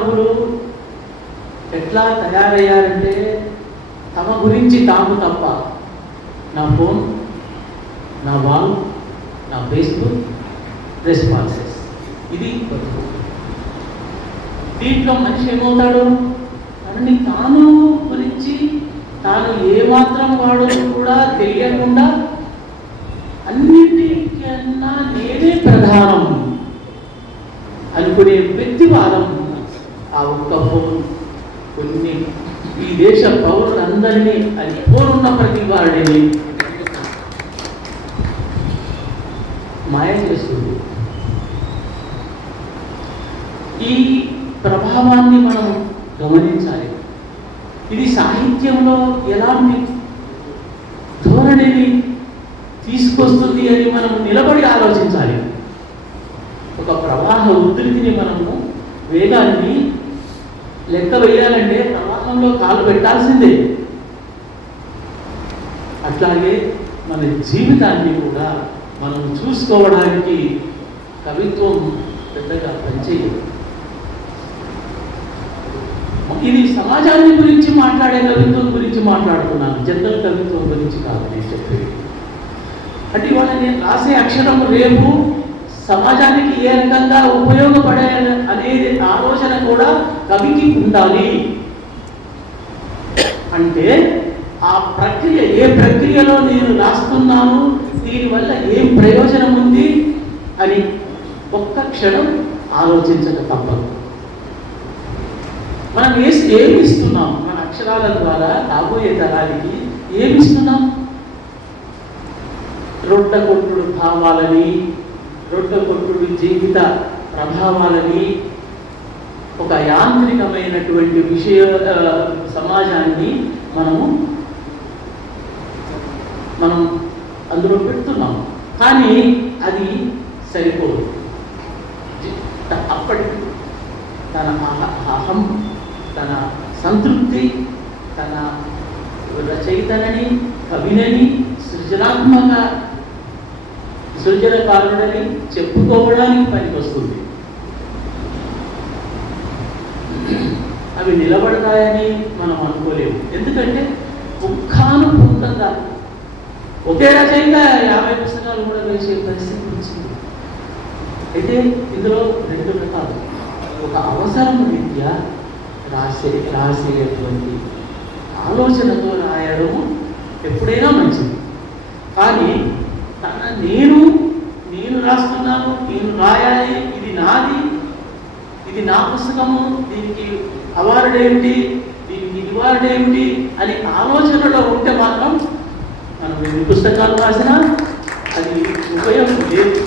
మానవులు ఎట్లా తయారయ్యారంటే తమ గురించి తాము తప్ప నా ఫోన్ నా వాల్ నా ఫేస్బుక్ రెస్పాన్సెస్. ఇది బతుకు. దీంట్లో మనిషి ఏమవుతాడు? తనని తాను గురించి తాను ఏమాత్రం వాడు కూడా తెలియకుండా అన్నిటికన్నా నేనే ప్రధానం అనుకునే వ్యక్తివాదం వాదం ఒక్క ఫోన్ కొన్ని ఈ దేశ పౌరులందరినీ అది ఫోన్ ఉన్న ప్రతి వాడిని మాయ చేస్తుంది. ఈ ప్రభావాన్ని మనం గమనించాలి. ఇది సాహిత్యంలో ఎలాంటి ధోరణిని తీసుకొస్తుంది అని మనం నిలబడి ఆలోచించాలి. ఒక ప్రవాహ ఉధృతిని మనము వేగాన్ని లెక్క వేయాలంటే ప్రవాహంలో కాలు పెట్టాల్సిందే. అట్లాగే మన జీవితాన్ని కూడా మనం చూసుకోవడానికి కవిత్వం పెద్దగా పనిచేయదు. ఇది సమాజాన్ని గురించి మాట్లాడే కవిత్వం గురించి మాట్లాడుతున్నాను. జనరల్ కవిత్వం గురించి కాదు నేను చెప్పేది. అంటే ఇవాళ నేను రాసే అక్షరం రేపు సమాజానికి ఏ రకంగా ఉపయోగపడే అనేది ఆలోచన కూడా కవికి ఉండాలి. అంటే ఆ ప్రక్రియ ఏ ప్రక్రియలో నేను రాస్తున్నాను దీనివల్ల ఏం ప్రయోజనం ఉంది అని ఒక్క క్షణం ఆలోచించక తప్పదు. మనం ఏ ఏమి ఇస్తున్నాం మన అక్షరాల ద్వారా రాబోయే తరానికి ఏమి ఇస్తున్నాం రొడ్డ కొట్టుడు భావాలని రొడ్డ కొట్టుడు జీవిత ప్రభావాలని ఒక యాంత్రికమైనటువంటి విషయ సమాజాన్ని మనము మనం అందులో పెడుతున్నాం. కానీ అది సరిపోదు. అప్పటికి తన అహం తన సంతృప్తి తన రచయితనని కవినని సృజనాత్మక సృజనకారుడని చెప్పుకోవడానికి పనికొస్తుంది. అవి నిలబడతాయని మనం అనుకోలేము. ఎందుకంటే ముఖానుభూతంగా ఒకే రచయిత యాభై పుస్తకాలు కూడా వేసే పరిస్థితి వచ్చింది. అయితే ఇందులో రెండు రకాలు. ఒక అవసరం రీత్యా రాసే రాసేటువంటి ఆలోచనతో రాయడం ఎప్పుడైనా మంచిది. కానీ తన నేను నేను రాస్తున్నాను నేను రాయాలి ఇది నాది ఇది నా పుస్తకము దీనికి అవార్డు ఏమిటి దీనికి రివార్డు ఏమిటి అని ఆలోచనలో ఉంటే మాత్రం మనం ఎన్ని పుస్తకాలు రాసినా అది ఉపయోగం లేదు.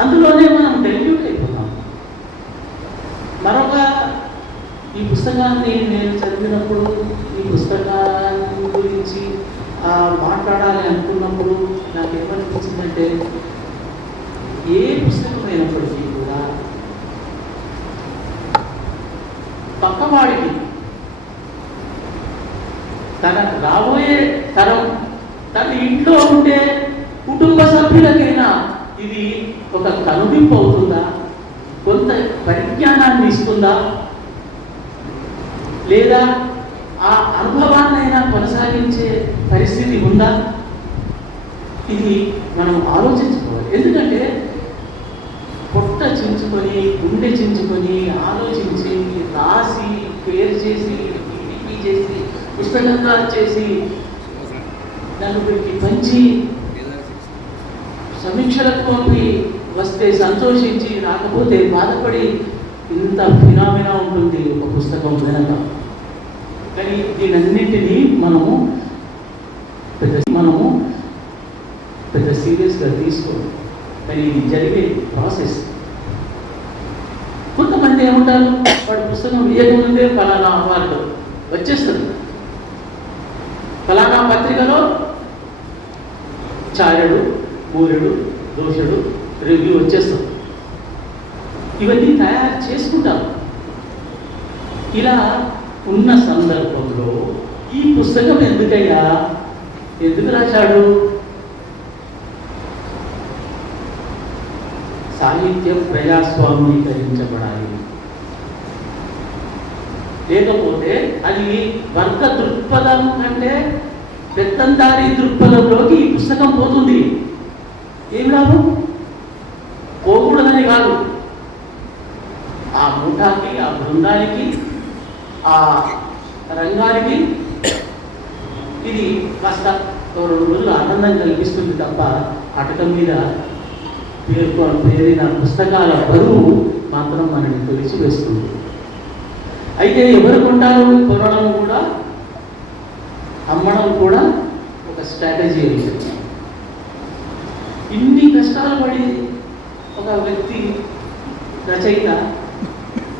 అందులోనే మనం డెల్యూట్ అయిపోతాం మరొక ఈ పుస్తకాన్ని నేను చదివినప్పుడు ఈ పుస్తకాన్ని గురించి ఆ, మాట్లాడాలి అనుకున్నప్పుడు నాకు ఏమనిపించిందంటే ఏ పుస్తకం అయినప్పటికీ కూడా పక్కవాడికి తన రాబోయే తరం తన ఇంట్లో ఉండే కుటుంబ సభ్యులకైనా ఇది ఒక కనువింపు అవుతుందా? కొంత పరిజ్ఞానాన్ని ఇస్తుందా? లేదా ఆ అనుభవాన్నైనా కొనసాగించే పరిస్థితి ఉందా? ఇది మనం ఆలోచించుకోవాలి. ఎందుకంటే పొట్ట చించుకొని గుండె చించుకొని ఆలోచించి రాసి పేరు చేసి చేసి పుస్తకంగా చేసి నలుగురికి పంచి సమీక్షలకు పంపి వస్తే సంతోషించి రాకపోతే బాధపడి ఇంత ఫినామినా ఉంటుంది ఒక పుస్తకం వెనక కానీ దీనన్నింటినీ మనము పెద్ద మనము పెద్ద సీరియస్గా తీసుకో కానీ ఇది జరిగే ప్రాసెస్. కొంతమంది ఏమంటారు వాడు పుస్తకం వేయకముందే ఫలానా అవార్డు వచ్చేస్తుంది. ఫలానా పత్రికలో చారడు బూరెడు దోషుడు రివ్యూ వచ్చేస్తాం. ఇవన్నీ తయారు చేసుకుంటాం. ఇలా ఉన్న సందర్భంలో ఈ పుస్తకం ఎందుకయ్యా? ఎందుకు రాశాడు? సాహిత్యం ప్రజాస్వామీకరించబడాలి. లేకపోతే అది వర్గ దృక్పథం కంటే పెత్తందారి దృక్పథంలోకి ఈ పుస్తకం పోతుంది. ఏం లాభం? పోకూడదని కాదు. ఆ ముఠాకి ఆ బృందానికి ఆ రంగానికి ఇది కాస్త రెండు రోజులు ఆనందం కల్పిస్తుంది తప్ప అటకం మీద పేర్కొ పేరిన పుస్తకాల బరువు మాత్రం మనని తొలిచి వేస్తుంది అయితే ఎవరు కొంటారు? కొనడం కూడా అమ్మడం కూడా ఒక స్ట్రాటజీ అయిపోయింది ఇన్ని కష్టాలు పడి ఒక వ్యక్తి రచయిత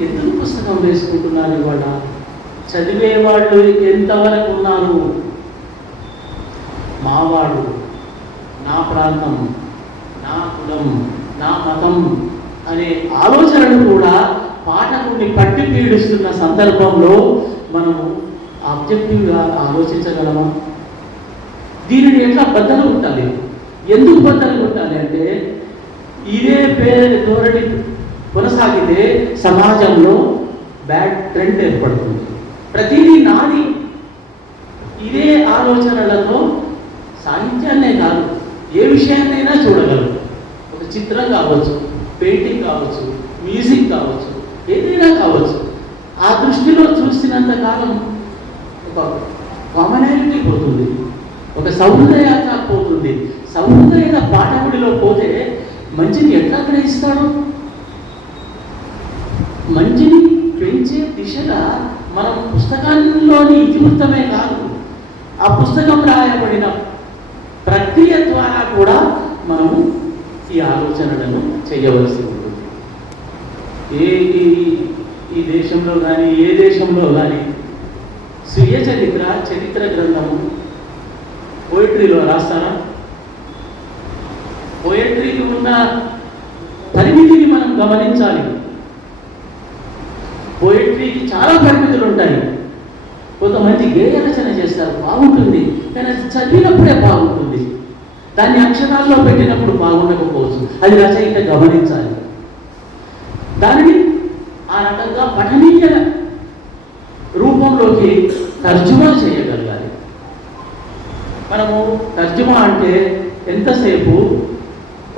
ఎందుకు పుస్తకం వేసుకుంటున్నారు ఇవాళ? చదివే వాళ్ళు ఎంతవరకు ఉన్నారు? మావాడు నా ప్రాంతం నా కులం నా మతం అనే ఆలోచనలు కూడా పాఠకుడిని పట్టి పీడిస్తున్న సందర్భంలో మనము ఆబ్జెక్టివ్గా ఆలోచించగలమా? దీనిని ఎట్లా బద్దలు కొట్టాలి ఎందుకు బద్దలు కొట్టాలి అంటే ఇదే పేరు ధోరణి కొనసాగితే సమాజంలో బ్యాడ్ ట్రెండ్ ఏర్పడుతుంది. ప్రతిదీ నాది ఇదే ఆలోచనలతో సాహిత్యాన్నే కాదు ఏ విషయాన్నైనా చూడగలరు. ఒక చిత్రం కావచ్చు పెయింటింగ్ కావచ్చు మ్యూజిక్ కావచ్చు ఏదైనా కావచ్చు. ఆ దృష్టిలో చూసినంత కాలం ఒక కామనాలిటీ పోతుంది. ఒక సౌహృదయత పోతుంది. సౌహృదయత పాఠకుడిలో పోతే మంచిని ఎట్లా గ్రహిస్తాడు? మంచిని పెంచే దిశగా మనం పుస్తకాల్లోని ఇతివృత్తమే కాదు ఆ పుస్తకం రాయబడిన ప్రక్రియ ద్వారా కూడా మనము ఈ ఆలోచనలను చేయవలసింది. ఏ ఈ ఈ దేశంలో కానీ ఏ దేశంలో కానీ స్వీయ చరిత్ర చరిత్ర గ్రంథము పోయిట్రీలో రాస్తారా? పోయట్రీకి ఉన్న పరిమితిని మనం గమనించాలి. పోయిట్రీకి చాలా పరిమితులు ఉంటాయి. కొంతమంది గేయ రచన చేస్తారు? బాగుంటుంది. కానీ అది చదివినప్పుడే బాగుంటుంది. దాన్ని అక్షరాల్లో పెట్టినప్పుడు బాగుండకపోవచ్చు. అది రచయిత గమనించాలి. దానిని ఆ రకంగా పఠనీయ రూపంలోకి తర్జుమా చేయగలగాలి. మనము తర్జుమా అంటే ఎంతసేపు?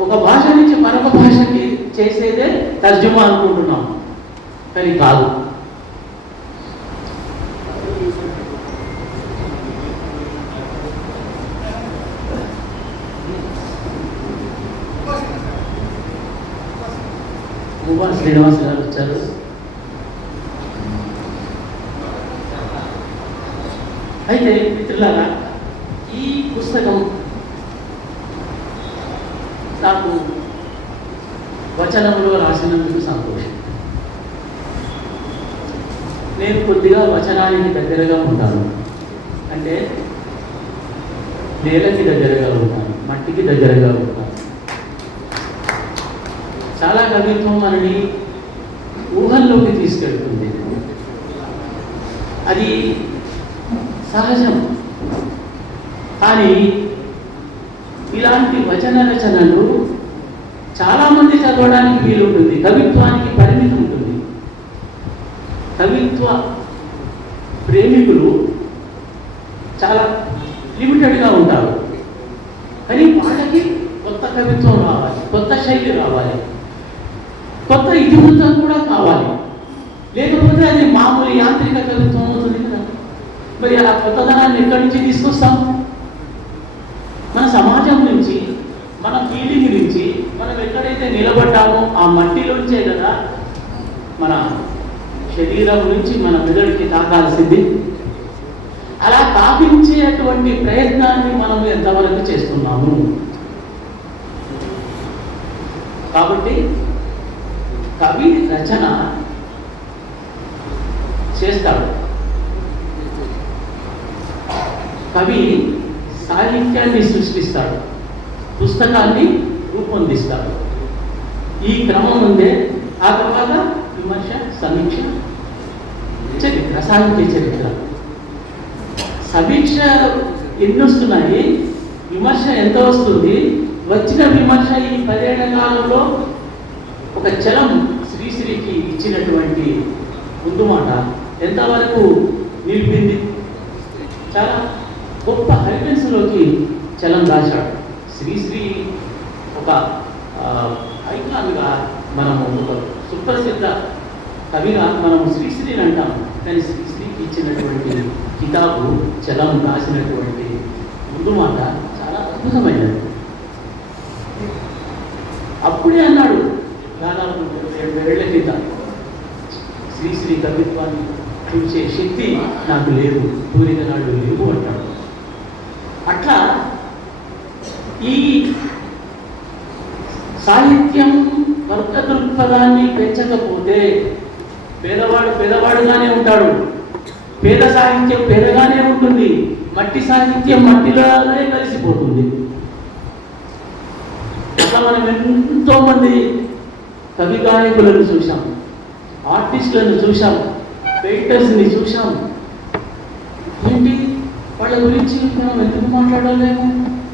ఒక భాష నుంచి మరొక భాషకి చేసేదే తర్జుమా అనుకుంటున్నాం. కానీ కాదు మువ్వా శ్రీనివాస్ గారు వచ్చారు. అయితే మిత్రులారా ఈ పుస్తకం నాకు వచనంలో రాసినందుకు సంతోషం. నేను కొద్దిగా వచనానికి దగ్గరగా ఉంటాను. అంటే నేలకి దగ్గరగా ఉంటాను మట్టికి దగ్గరగా ఉంటాను. చాలా కవిత్వం మనని ఊహల్లోకి తీసుకెళ్తుంది. అది సహజం. కానీ ఇలాంటి వచన రచనలు చాలామంది చదవడానికి వీలు ఉంటుంది కవిత్వానికి పరిమితి ఉంటుంది. కవిత్వ ప్రేమికులు చాలా లిమిటెడ్గా ఉంటారు. కానీ వాళ్ళకి కొత్త కవిత్వం రావాలి కొత్త శైలి రావాలి. కొత్త ఇతివృత్తం కూడా కావాలి. లేకపోతే అది మామూలు యాంత్రిక కవిత్వం అవుతుంది కదా. మరి ఆ కొత్తదనాన్ని ఎక్కడి నుంచి తీసుకొస్తాం? మన సమాజం నుంచి మన ఫీలింగ్ నుంచి మనం ఎక్కడైతే నిలబడ్డామో ఆ మట్టిలోంచే కదా మన శరీరం నుంచి మన మెదడుకి తాకాల్సింది. అలా తాపించేటువంటి ప్రయత్నాన్ని మనం ఎంతవరకు చేస్తున్నాము? కాబట్టి కవి రచన చేస్తాడు. కవి సాహిత్యాన్ని సృష్టిస్తాడు. పుస్తకాన్ని రూపొందిస్తాడు. ఈ క్రమం ఉందే ఆ తర్వాత విమర్శ సమీక్ష చరిత్ర సాహిత్య చరిత్ర. సమీక్ష ఎన్ని వస్తున్నాయి విమర్శ ఎంత వస్తుంది? వచ్చిన విమర్శ ఈ పదేళ్ళ కాలంలో ఒక చలం శ్రీశ్రీకి ఇచ్చినటువంటి ముందు మాట ఎంతవరకు నిలిపింది? చాలా గొప్ప హైటెన్స్లోకి చలం దాచాడు. శ్రీశ్రీ ఒక ఐకాన్గా మనము ఒక సుప్రసిద్ధ కవిగా మనము శ్రీశ్రీని అంటాం. కానీ శ్రీశ్రీకి ఇచ్చినటువంటి కితాబు చలం రాసినటువంటి ముందు మాట చాలా అద్భుతమైనది. అప్పుడే అన్నాడు దాదాపు ఏళ్ళ క్రితం శ్రీశ్రీ కవిత్వాన్ని చూసే శక్తి నాకు లేదు. పూరిక నాడు లేవు అంటాడు. అట్లా ఈ సాహిత్యం వర్గ దృక్పథాన్ని పెంచకపోతే పేదవాడు పేదవాడుగానే ఉంటాడు. పేద సాహిత్యం పేదగానే ఉంటుంది. మట్టి సాహిత్యం మట్టిలోనే కలిసిపోతుంది. అట్లా మనం ఎంతో మంది కవి గాయకులను చూసాం ఆర్టిస్టులను చూసాం పెయింటర్స్ని చూసాం ఏంటి? వాళ్ళ గురించి మనం ఎందుకు మాట్లాడలేము?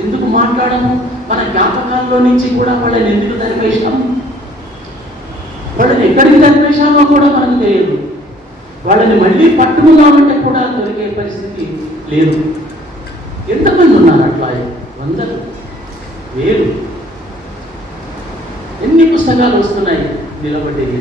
ఎందుకు మాట్లాడము? మన జ్ఞాపకాల్లో నుంచి కూడా వాళ్ళని ఎందుకు తరిపేశాము వాళ్ళని ఎక్కడికి తరిపేశామో కూడా మనకు తెలియదు. వాళ్ళని మళ్ళీ పట్టుకున్నామంటే కూడా దొరికే పరిస్థితి లేదు. ఎంతమంది ఉన్నారు అట్లా? వందలు? వేలు? పుస్తకాలు వస్తున్నాయి. నిలబడేది